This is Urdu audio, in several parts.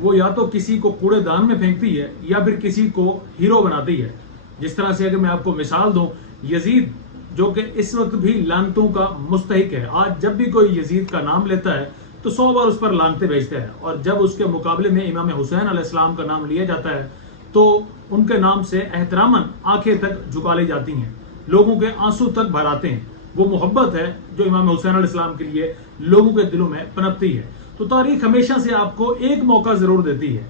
وہ یا تو کسی کو کوڑے دان میں پھینکتی ہے یا پھر کسی کو ہیرو بناتی ہے. جس طرح سے اگر میں آپ کو مثال دوں، یزید جو کہ اس وقت بھی لعنتوں کا مستحق ہے، آج جب بھی کوئی یزید کا نام لیتا ہے تو 100 بار اس پر لعنتیں بھیجتے ہیں، اور جب اس کے مقابلے میں امام حسین علیہ السلام کا نام لیا جاتا ہے تو ان کے نام سے احتراماً آنکھیں تک جھکا لی جاتی ہیں، لوگوں کے آنسو تک بھر آتے ہیں. وہ محبت ہے جو امام حسین علیہ السلام کے لیے لوگوں کے دلوں میں پنپتی ہے. تو تاریخ ہمیشہ سے آپ کو ایک موقع ضرور دیتی ہے.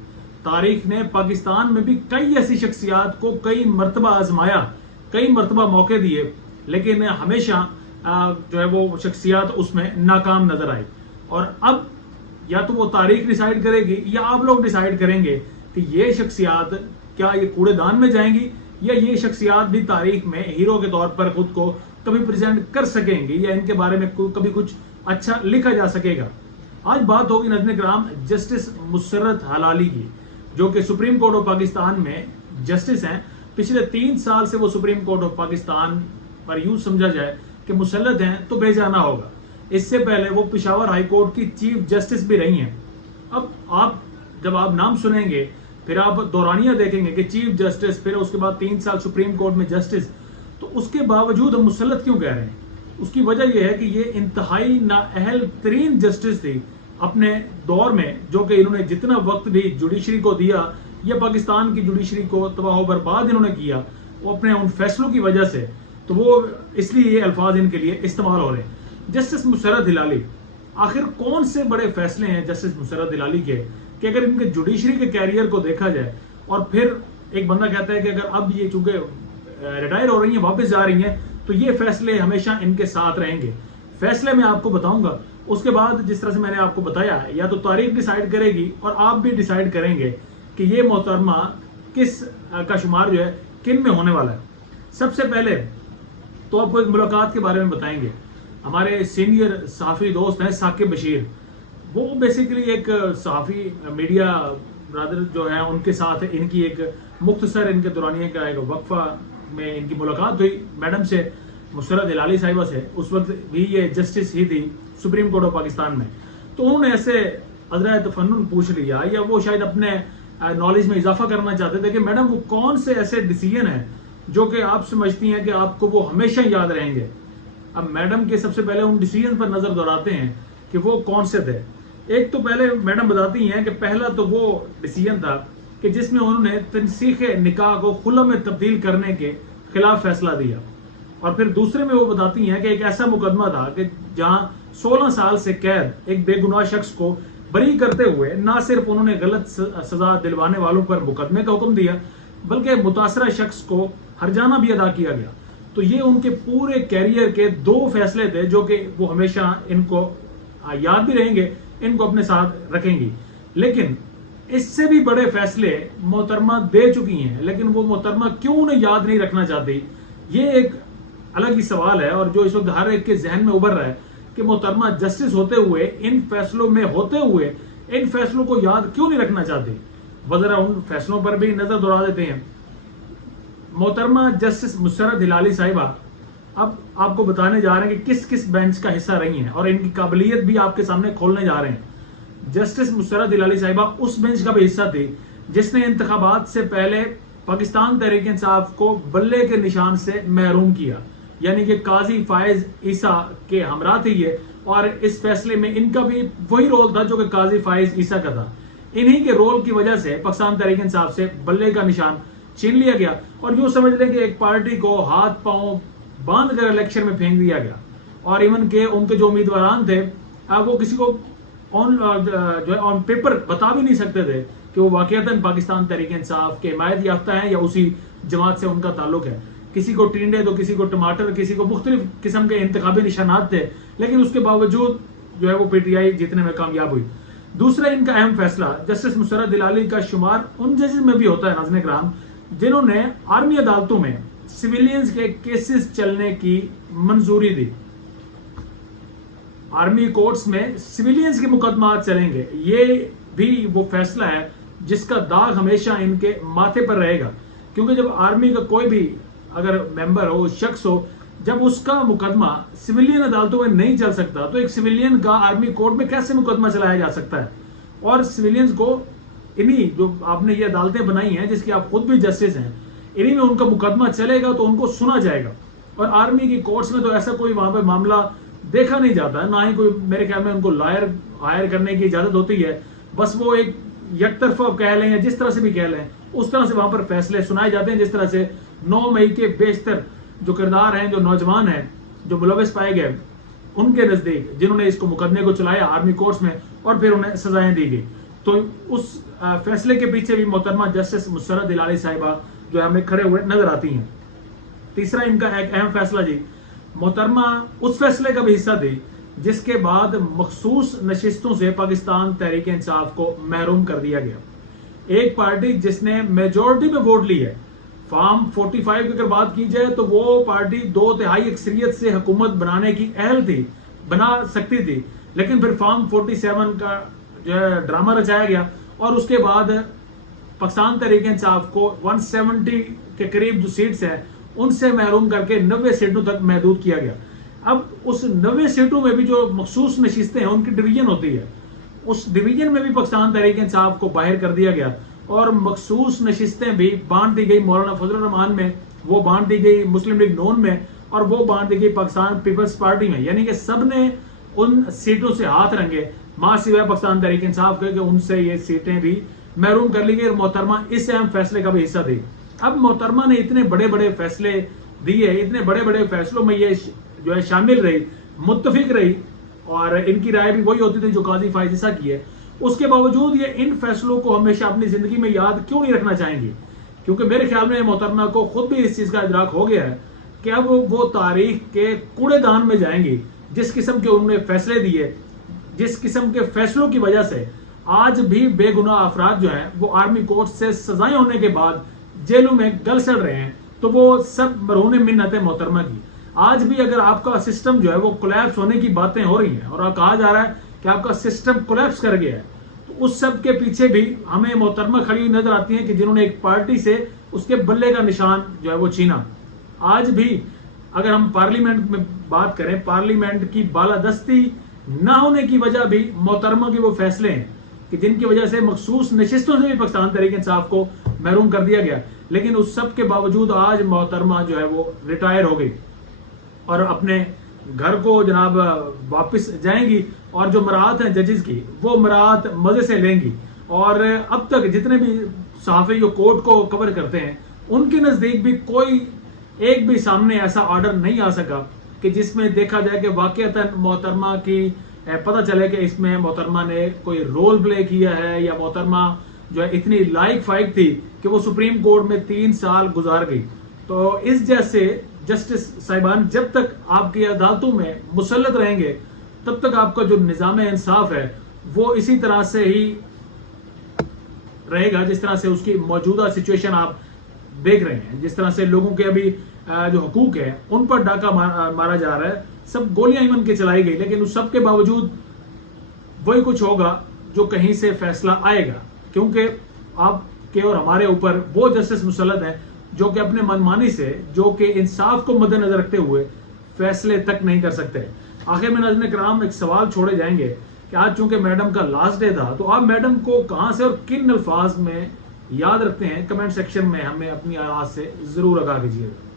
تاریخ نے پاکستان میں بھی کئی ایسی شخصیات کو کئی مرتبہ آزمایا، کئی مرتبہ موقع دیے، لیکن ہمیشہ جو ہے وہ شخصیات اس میں ناکام نظر آئی. اور اب یا تو وہ تاریخ ڈیسائیڈ کرے گی یا آپ لوگ ڈیسائیڈ کریں گے کہ یہ شخصیات کیا یہ کوڑے دان میں جائیں گی، یا یہ شخصیات بھی تاریخ میں ہیرو کے طور پر خود کو کبھی پریزنٹ کر سکیں گے، یا ان کے بارے میں کبھی کچھ اچھا لکھا جا سکے گا. آج بات ہوگی ناظرین کرام جسٹس مسرت ہلالی کی، جو کہ سپریم کورٹ آف پاکستان میں جسٹس ہیں. پچھلے 3 سال سے وہ سپریم کورٹ آف پاکستان پر یوں سمجھا جائے کہ مسلط ہیں تو بھیجانا ہوگا. اس سے پہلے وہ پشاور ہائی کورٹ کی چیف جسٹس بھی رہی ہیں. اب جب آپ نام سنیں گے پھر آپ دورانیہ دیکھیں گے کہ چیف جسٹس، پھر اس کے بعد 3 سال سپریم کورٹ میں جسٹس، تو اس کے باوجود ہم مسلط کیوں کہہ رہے ہیں؟ اس کی وجہ یہ ہے کہ یہ انتہائی نااہل ترین جسٹس تھی اپنے دور میں، جو کہ انہوں نے جتنا وقت بھی جوڈیشری کو دیا یا پاکستان کی جوڈیشری کو تباہ و برباد انہوں نے کیا وہ اپنے ان فیصلوں کی وجہ سے. تو وہ اس لیے یہ الفاظ ان کے لیے استعمال ہو رہے ہیں. جسٹس مسرت ہلالی، آخر کون سے بڑے فیصلے ہیں جسٹس مسرت ہلالی کے کہ اگر ان کے جوڈیشری کے کیریئر کو دیکھا جائے، اور پھر ایک بندہ کہتا ہے کہ اگر اب یہ چونکہ ریٹائر ہو رہی ہیں، واپس جا رہی ہیں، تو یہ فیصلے ہمیشہ ان کے ساتھ رہیں گے. فیصلے میں آپ کو بتاؤں گا. اس کے بعد جس طرح سے میں نے آپ کو بتایا، یا تو تاریخ ڈیسائیڈ کرے گی اور آپ بھی ڈیسائیڈ کریں گے کہ یہ محترمہ کس کا شمار جو ہے کن میں ہونے والا ہے. سب سے پہلے تو آپ کو ایک ملاقات کے بارے میں بتائیں گے. ہمارے سینئر صحافی دوست ہیں ثاقب بشیر، وہ بیسیکلی ایک صحافی میڈیا برادر جو ہیں، ان کے ساتھ ان کی ایک مختصر ان کے دورانیہ کا ایک وقفہ میں ان کی ملاقات ہوئی میڈم سے، مسرت ہلالی صاحبہ سے. اس وقت بھی یہ جسٹس ہی تھی سپریم کورٹ آف پاکستان میں. تو انہوں نے ایسے عذرائے تفنن پوچھ لیا، یا وہ شاید اپنے نالج میں اضافہ کرنا چاہتے تھے کہ میڈم وہ کون سے ایسے ڈیسیژن ہیں جو کہ آپ سمجھتی ہیں کہ آپ کو وہ ہمیشہ یاد رہیں گے. اب میڈم کے سب سے پہلے ان ڈیسیژن پر نظر دوڑاتے ہیں کہ وہ کون سے تھے. ایک تو پہلے میڈم بتاتی ہیں کہ پہلا تو وہ ڈیسیژن تھا کہ جس میں انہوں نے تنسیخ نکاح کو خلع میں تبدیل کرنے کے خلاف فیصلہ دیا. اور پھر دوسرے میں وہ بتاتی ہیں کہ ایک ایسا مقدمہ تھا کہ جہاں 16 سال سے قید ایک بے گناہ شخص کو بری کرتے ہوئے نہ صرف انہوں نے غلط سزا دلوانے والوں پر مقدمے کا حکم دیا، بلکہ متاثرہ شخص کو ہرجانہ بھی ادا کیا گیا. تو یہ ان کے پورے کیریئر کے 2 فیصلے تھے جو کہ وہ ہمیشہ ان کو یاد بھی رہیں گے، ان کو اپنے ساتھ رکھیں گی. لیکن اس سے بھی بڑے فیصلے محترمہ دے چکی ہیں، لیکن وہ محترمہ کیوں انہیں یاد نہیں رکھنا چاہتی؟ یہ ایک الگ ہی سوال ہے، اور جو اس وقت ہر ایک کے ذہن میں ابھر رہا ہے کہ محترمہ جسٹس ہوتے ہوئے، ان فیصلوں میں ہوتے ہوئے ان فیصلوں کو یاد کیوں نہیں رکھنا چاہتی. وزرا ان فیصلوں پر بھی نظر دوڑا دیتے ہیں. محترمہ جسٹس مسرت ہلالی صاحبہ اب آپ کو بتانے جا رہے ہیں کہ کس کس بینچ کا حصہ رہی ہیں، اور ان کی قابلیت بھی آپ کے سامنے کھولنے جا رہے ہیں. جسٹس مسرت ہلالی صاحبہ اس بینچ کا بھی حصہ تھی جس نے انتخابات سے پہلے پاکستان تحریک انصاف کو بلے کے نشان سے محروم کیا، یعنی کہ قاضی فائز عیسیٰ کے ہمراہ تھی یہ، اور اس فیصلے میں ان کا بھی وہی رول تھا جو کہ قاضی فائز عیسیٰ کا تھا. انہی کے رول کی وجہ سے پاکستان تحریک انصاف سے بلے کا نشان چھین لیا گیا، اور یوں سمجھ لیں کہ ایک پارٹی کو ہاتھ پاؤں باندھ کر الیکشن میں پھینک دیا گیا. اور ایون کہ ان کے جو امیدواران تھے وہ کسی کو آن پیپر بتا بھی نہیں سکتے تھے کہ وہ واقعتاً پاکستان تحریک انصاف کے حمایت یافتہ ہیں یا اسی جماعت سے ان کا تعلق ہے. کسی کو ٹینڈے تو کسی کو ٹماٹر، کسی کو مختلف قسم کے انتخابی نشانات تھے، لیکن اس کے باوجود جو ہے وہ پی ٹی آئی جیتنے میں کامیاب ہوئی. دوسرا ان کا اہم فیصلہ جسٹس مسرت ہلالی کا شمار ان ججز میں بھی ہوتا ہے ناظرین کرام جنہوں نے آرمی عدالتوں میں سویلینز کے کیسز چلنے کی منظوری دی. آرمی کورٹس میں سویلینز کے مقدمات چلیں گے، یہ بھی وہ فیصلہ ہے جس کا داغ ہمیشہ ان کے ماتھے پر رہے گا. کیونکہ جب آرمی کا کوئی بھی اگر ممبر ہو، شخص ہو، جب اس کا مقدمہ سویلین عدالتوں میں نہیں چل سکتا تو ایک سویلین کا آرمی کورٹ میں کیسے مقدمہ چلایا جا سکتا ہے؟ اور سویلینز کو انہی جو آپ نے یہ عدالتیں بنائی ہیں جس کی آپ خود بھی جسٹس ہیں، انہی میں ان کا مقدمہ چلے گا تو ان کو سنا جائے گا. اور آرمی کی کورٹس میں تو ایسا کوئی وہاں پہ معاملہ دیکھا نہیں جاتا ہے، نہ ہی کوئی میرے خیال میں ان کو لائر ہائر کرنے کی اجازت ہوتی ہے. بس وہ ایک یک طرفہ کہہ لیں یا جس طرح سے بھی کہہ لیں اس طرح سے وہاں پر فیصلے سنائے جاتے ہیں، جس طرح سے 9 مئی کے بیشتر جو کردار ہیں، جو نوجوان ہیں، جو ملوث پائے گئے ان کے نزدیک، جنہوں نے اس کو مقدمے کو چلایا آرمی کورٹس میں اور پھر انہیں سزائیں دی گئی. تو اس فیصلے کے پیچھے بھی محترمہ جسٹس مسرت ہلالی صاحبہ جو ہمیں کھڑے ہوئے نظر آتی ہیں. تیسرا ان کا ایک اہم فیصلہ جی، محترمہ اس فیصلے کا بھی حصہ تھی جس کے بعد مخصوص نشستوں سے پاکستان تحریک انصاف کو محروم کر دیا گیا. ایک پارٹی جس نے میجورٹی میں ووٹ لی ہے، فارم 45 کی اگر بات کی جائے تو وہ پارٹی 2/3 اکثریت سے حکومت بنانے کی اہل تھی، بنا سکتی تھی، لیکن پھر فارم 47 کا جو ہے ڈرامہ رچایا گیا اور اس کے بعد پاکستان تحریک انصاف کو 170 کے قریب جو سیٹس ہیں ان سے محروم کر کے 90 سیٹوں تک محدود کیا گیا. اب اس 90 سیٹوں میں بھی جو مخصوص نشستیں ہیں ان کی ڈویژن ہوتی ہے، اس ڈویژن میں بھی پاکستان تحریک انصاف کو باہر کر دیا گیا اور مخصوص نشستیں بھی بانٹ دی گئی مولانا فضل الرحمان میں، وہ بانٹ دی گئی مسلم لیگ نون میں، اور وہ بانٹ دی گئی پاکستان پیپلز پارٹی میں. یعنی کہ سب نے ان سیٹوں سے ہاتھ رنگے ماں سوائے پاکستان تحریک انصاف کے کہ ان سے یہ سیٹیں بھی محروم کر لی گئی. اور محترمہ اس اہم فیصلے کا بھی حصہ تھی. اب محترمہ نے اتنے بڑے بڑے فیصلے دیے، اتنے بڑے بڑے فیصلوں میں یہ جو ہے شامل رہی، متفق رہی، اور ان کی رائے بھی وہی ہوتی تھی جو قاضی فائز عیسیٰ کی ہے. اس کے باوجود یہ ان فیصلوں کو ہمیشہ اپنی زندگی میں یاد کیوں نہیں رکھنا چاہیں گی؟ کیونکہ میرے خیال میں محترمہ کو خود بھی اس چیز کا ادراک ہو گیا ہے کہ اب وہ تاریخ کے کوڑے دان میں جائیں گی. جس قسم کے انہوں نے فیصلے دیے، جس قسم کے فیصلوں کی وجہ سے آج بھی بے گناہ افراد جو ہیں وہ آرمی کورٹ سے سزائیں ہونے کے بعد جیلوں میں گل سڑ رہے ہیں، تو وہ سب مرہون منت ہے محترمہ کی. آج بھی اگر آپ کا سسٹم جو ہے وہ کولیپس ہونے کی باتیں ہو رہی ہیں اور کہا جا رہا ہے کہ آپ کا سسٹم کولیپس کر گیا ہے، تو اس سب کے پیچھے بھی ہمیں محترمہ کھڑی ہوئی نظر آتی ہیں کہ جنہوں نے ایک پارٹی سے اس کے بلے کا نشان جو ہے وہ چھینا. آج بھی اگر ہم پارلیمنٹ میں بات کریں، پارلیمنٹ کی بالادستی نہ ہونے کی وجہ بھی محترمہ کے وہ فیصلے ہیں کہ جن کی وجہ سے مخصوص نشستوں سے بھی پاکستان تحریک انصاف کو محروم کر دیا گیا. لیکن اس سب کے باوجود آج محترمہ جو ہے وہ ریٹائر ہو گئی اور اپنے گھر کو جناب واپس جائیں گی، اور جو مراعات ہیں ججز کی وہ مراعات مزے سے لیں گی. اور اب تک جتنے بھی صحافی جو کورٹ کو کور کرتے ہیں ان کے نزدیک بھی کوئی ایک بھی سامنے ایسا آرڈر نہیں آ سکا کہ جس میں دیکھا جائے کہ واقعتاً محترمہ کی پتہ چلے کہ اس میں محترمہ نے کوئی رول پلے کیا ہے، یا محترمہ جو ہے اتنی لائق فائق تھی کہ وہ سپریم کورٹ میں 3 سال گزار گئی. تو اس جیسے جسٹس صاحبان جب تک آپ کی عدالتوں میں مسلط رہیں گے تب تک آپ کا جو نظام انصاف ہے وہ اسی طرح سے ہی رہے گا جس طرح سے اس کی موجودہ سچویشن آپ دیکھ رہے ہیں. جس طرح سے لوگوں کے ابھی جو حقوق ہیں ان پر ڈاکہ مارا جا رہا ہے، سب گولیاں ایمن کے چلائی گئی، لیکن اس سب کے باوجود وہی کچھ ہوگا جو کہیں سے فیصلہ آئے گا. کیونکہ آپ کے اور ہمارے اوپر وہ جسٹس مسلط ہیں جو کہ اپنے منمانی سے، جو کہ انصاف کو مد نظر رکھتے ہوئے فیصلے تک نہیں کر سکتے. آخر میں ناظرین کرام ایک سوال چھوڑے جائیں گے کہ آج چونکہ میڈم کا لاسٹ ڈے تھا تو آپ میڈم کو کہاں سے اور کن الفاظ میں یاد رکھتے ہیں؟ کمنٹ سیکشن میں ہمیں اپنی آواز سے ضرور آگاہ کیجیے گا.